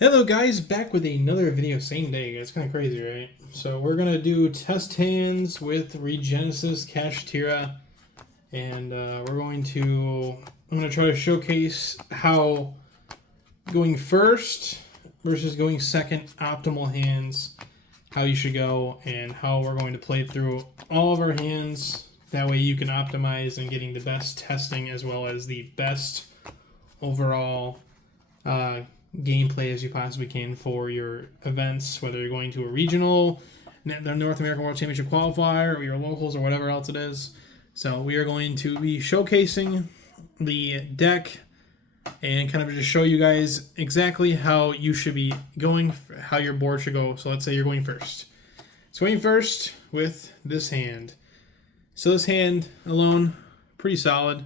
Hello guys, back with another video, same day. It's kind of crazy, right? So we're gonna do test hands with Regenesis kashtira, and I'm gonna try to showcase how going first versus going second optimal hands, how you should go, and how we're going to play through all of our hands. That way you can optimize and getting the best testing as well as the best overall gameplay as you possibly can for your events, whether you're going to a regional, the North American World Championship qualifier, or your locals, or whatever else it is. So we are going to be showcasing the deck and kind of just show you guys exactly how you should be going, how your board should go. So let's say you're going first. So going first with this hand. So this hand alone, pretty solid.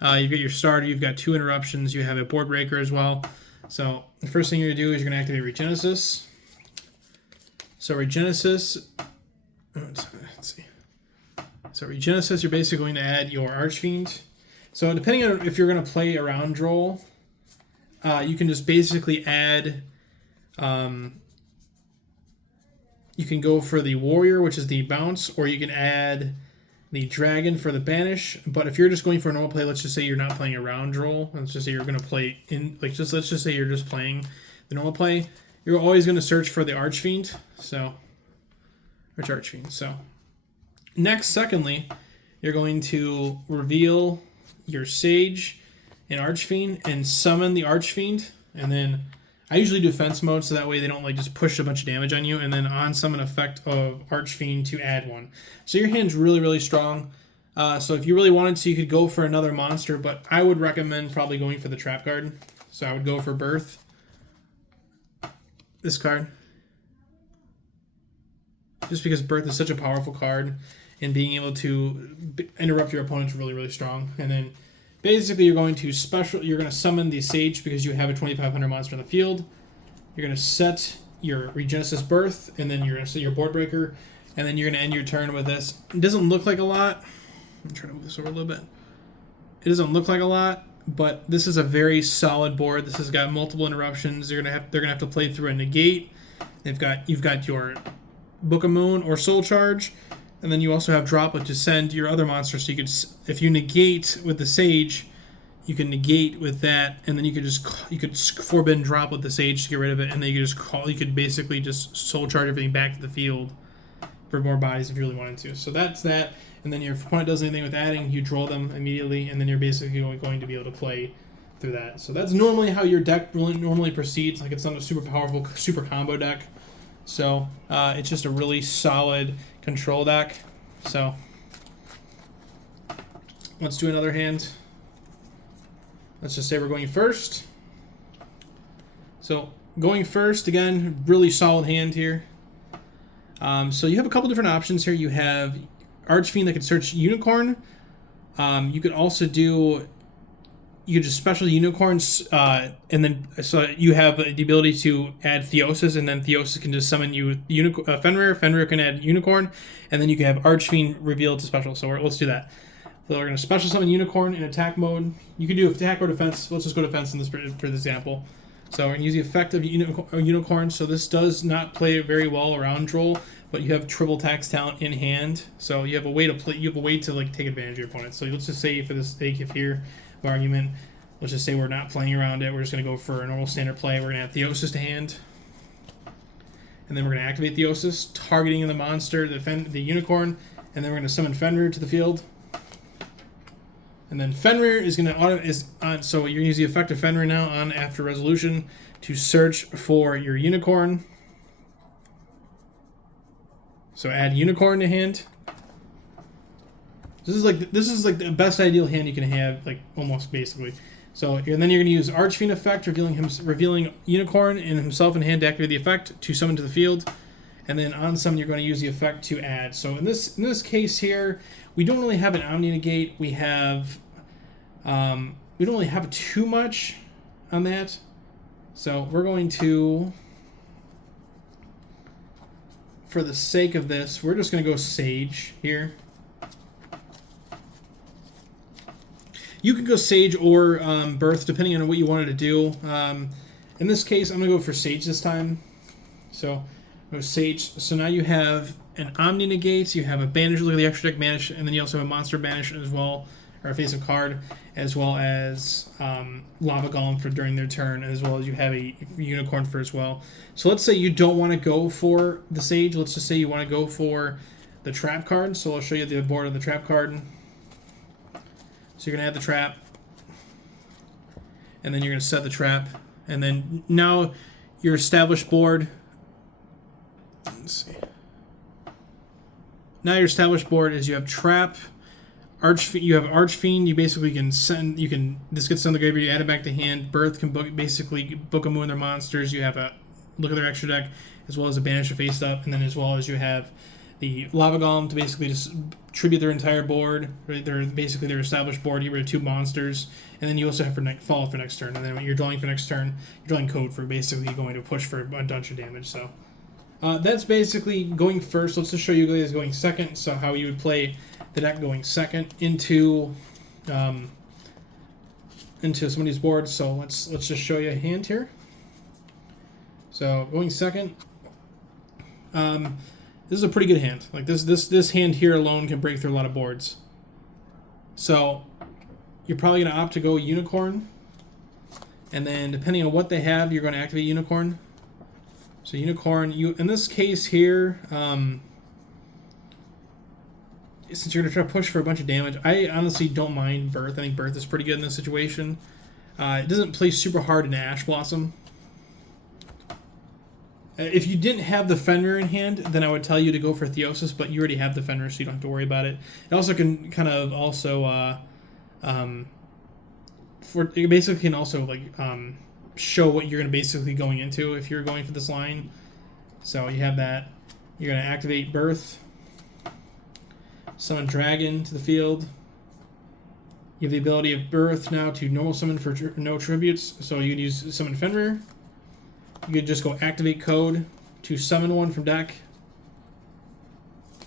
You've got your starter, you've got 2 interruptions, you have a board breaker as well. So the first thing you're going to do is you're going to activate Regenesis. So Regenesis, let's see. So Regenesis, you're basically going to add your Archfiend. So depending on if you're going to play around roll, you can just basically add, you can go for the Warrior, which is the bounce, or you can add the Dragon for the banish. But if you're just going for a normal play, let's just say you're not playing a round roll. Let's just say you're going to play in, let's just say you're just playing the normal play. You're always going to search for the Archfiend. So, which Archfiend? So, next, secondly, you're going to reveal your Sage and Archfiend and summon the Archfiend. And then I usually do defense mode, so that way they don't like just push a bunch of damage on you, and then on summon effect of Archfiend to add 1. So your hand's really, really strong. So if you really wanted to, you could go for another monster, but I would recommend probably going for the trap card. So I would go for Birth. This card. Just because Birth is such a powerful card, and being able to interrupt your opponent's really, really strong. And then basically, you're going to summon the Sage because you have a 2,500 monster in the field. You're going to set your Regenesis Birth, and then you're going to set your Board Breaker, and then you're going to end your turn with this. It doesn't look like a lot. I'm trying to move this over a little bit. It doesn't look like a lot, but this is a very solid board. This has got multiple interruptions. They're gonna have to play through a negate. You've got your Book of Moon or Soul Charge. And then you also have Droplet to send your other monsters. So you could, if you negate with the Sage, you can negate with that, and then you could Forbidden Droplet the Sage to get rid of it, and then you could basically just Soul Charge everything back to the field for more bodies if you really wanted to. So that's that. And then your opponent does anything with adding, you draw them immediately, and then you're basically going to be able to play through that. So that's normally how your deck normally proceeds. Like, it's not a super powerful, super combo deck. So it's just a really solid control deck. So let's do another hand. Let's just say we're going first. So going first, again, really solid hand here. So you have a couple different options here. You have Archfiend that can search Unicorn. You could also do, you could just special Unicorns, and then so you have the ability to add Theosis, and then Theosis can just summon you Fenrir. Fenrir can add Unicorn, and then you can have Archfiend revealed to special. So let's do that. So we're going to special summon Unicorn in attack mode. You can do attack or defense. Let's just go defense in this for this example. So we're going to use the effect of Unicorn. So this does not play very well around roll, but you have triple tax talent in hand. So you have a way to play. You have a way to like take advantage of your opponent. So let's just say for the sake of here, argument, let's just say we're not playing around it. We're just going to go for a normal standard play. We're going to have Theosis to hand, and then we're going to activate Theosis, targeting the monster, the Unicorn, and then we're going to summon Fenrir to the field. And then Fenrir is going to so you're going to use the effect of Fenrir now on after resolution to search for your Unicorn. So add Unicorn to hand. This is like the best ideal hand you can have, like almost basically. So and then you're going to use Archfiend effect, revealing Unicorn and himself in hand to activate the effect to summon to the field, and then on summon you're going to use the effect to add. So in this case here, we don't really have an Omni negate. We don't really have too much on that. So we're going to, for the sake of this, we're just going to go Sage here. You could go Sage or Birth, depending on what you wanted to do. In this case, I'm going to go for Sage this time. So, go Sage. So now you have an Omni Negate, you have a Banish, look at the extra deck Banish, and then you also have a Monster Banish as well, or a face-up card, as well as Lava Golem for during their turn, as well as you have a Unicorn for as well. So let's say you don't want to go for the Sage. Let's just say you want to go for the Trap card. So I'll show you the board of the Trap card. So you're going to add the Trap, and then you're going to set the Trap, and then now your established board. Let's see. Now your established board is you have Trap, you have Archfiend. You basically can send. This gets sent to the graveyard. You add it back to hand. Birth can basically book a moon their monsters. You have a look at their extra deck, as well as a Banish a face up, and then as well as you have the Lava Golem to basically just tribute their entire board. Right? They're basically their established board. You get rid of 2 monsters, and then you also have follow for next turn. And then when you're drawing for next turn, you're drawing code for basically going to push for a bunch of damage. So. That's basically going first. Let's just show you guys going second. So how you would play the deck going second into somebody's board. So let's just show you a hand here. So going second, this is a pretty good hand. Like this hand here alone can break through a lot of boards. So you're probably gonna opt to go Unicorn, and then depending on what they have, you're going to activate Unicorn. So Unicorn, in this case here, since you're going to try to push for a bunch of damage, I honestly don't mind Birth. I think Birth is pretty good in this situation. It doesn't play super hard in Ash Blossom. If you didn't have the Fenrir in hand, then I would tell you to go for Theosis, but you already have the Fenrir, so you don't have to worry about it. It also can kind of also, it basically can also like show what you're going to basically going into if you're going for this line. So you have that. You're going to activate Birth, summon Dragon to the field. You have the ability of Birth now to normal summon for no tributes. So you can use summon Fenrir. You could just go activate code to summon one from deck.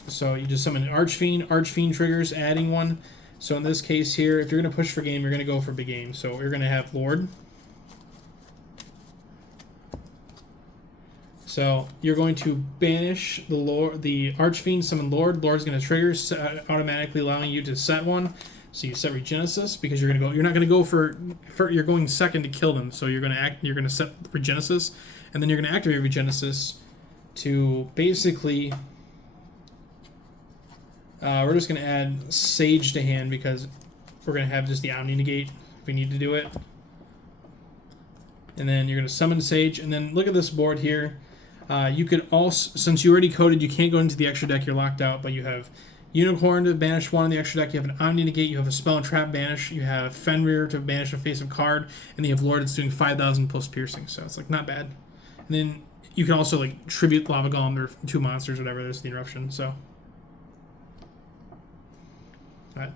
So you just summon an Archfiend. Archfiend triggers adding one. So in this case here, if you're going to push for game, you're going to go for big game. So you're going to have Lord. So you're going to banish the Archfiend, summon Lord. Lord's going to trigger, automatically allowing you to set one. So you set Regenesis because you're not going to go for you're going second to kill them. So you're going to set Regenesis, and then you're going to activate Regenesis to basically. We're just going to add Sage to hand because we're going to have just the Omni Negate if we need to do it. And then you're going to summon Sage, and then look at this board here. You could also, since you already coded, you can't go into the extra deck, you're locked out, but you have Unicorn to banish one in the extra deck, you have an Omni Negate, you have a Spell and Trap banish, you have Fenrir to banish a face-up card, and then you have Lord that's doing 5,000 plus piercing, so it's like not bad. And then you can also like tribute Lava Golem or 2 monsters, whatever, there's the interruption, so. Alright.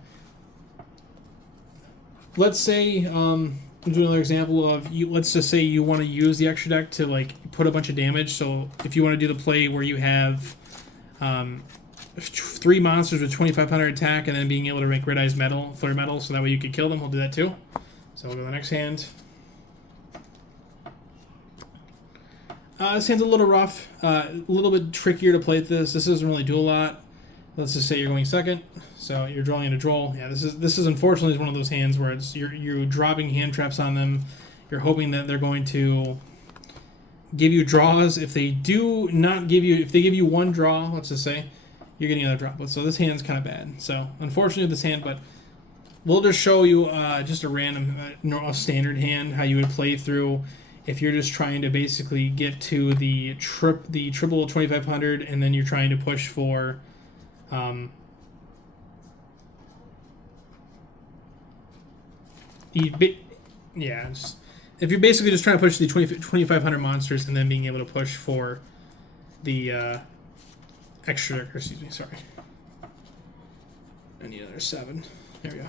Let's say, we'll do another example of let's just say you want to use the extra deck to like put a bunch of damage. So if you want to do the play where you have 3 monsters with 2,500 attack and then being able to make Red Eyes Metal, Flare Metal, so that way you could kill them, we'll do that too. So we'll go to the next hand. This hand's a little rough, a little bit trickier to play with this. This doesn't really do a lot. Let's just say you're going second, so you're drawing in a draw. Yeah, this is unfortunately one of those hands where it's you're dropping hand traps on them. You're hoping that they're going to give you draws. If they do not give you, if they give you 1 draw, let's just say, you're getting another drop. So this hand's kind of bad. So unfortunately this hand, but we'll just show you just a random, a standard hand how you would play through if you're just trying to basically get to the triple 2,500 and then you're trying to push for. If you're basically just trying to push the 2,500 monsters and then being able to push for the extra, excuse me, sorry. I need another 7. There we go.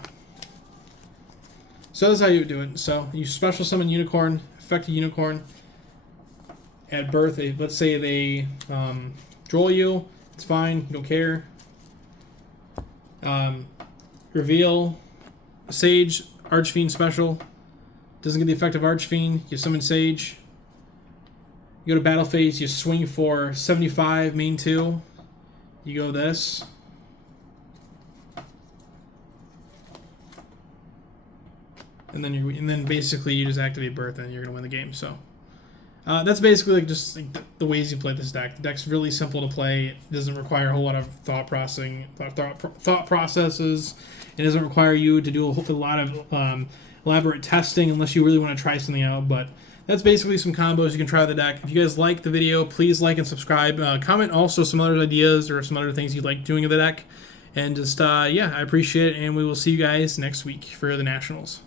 So that's how you would do it. So you special summon Unicorn, affect a Unicorn, add Birth. Let's say they draw you, it's fine, don't care. Reveal Sage, Archfiend special. Doesn't get the effect of Archfiend. You summon Sage. You go to battle phase, you swing for 75, main 2. You go this. And then basically you just activate Birth and you're gonna win the game. So that's basically like just like the ways you play this deck. The deck's really simple to play. It doesn't require a whole lot of thought processes. It doesn't require you to do a lot of elaborate testing unless you really want to try something out. But that's basically some combos you can try with the deck. If you guys like the video, please like and subscribe. Comment also some other ideas or some other things you'd like doing with the deck. And just, yeah, I appreciate it. And we will see you guys next week for the Nationals.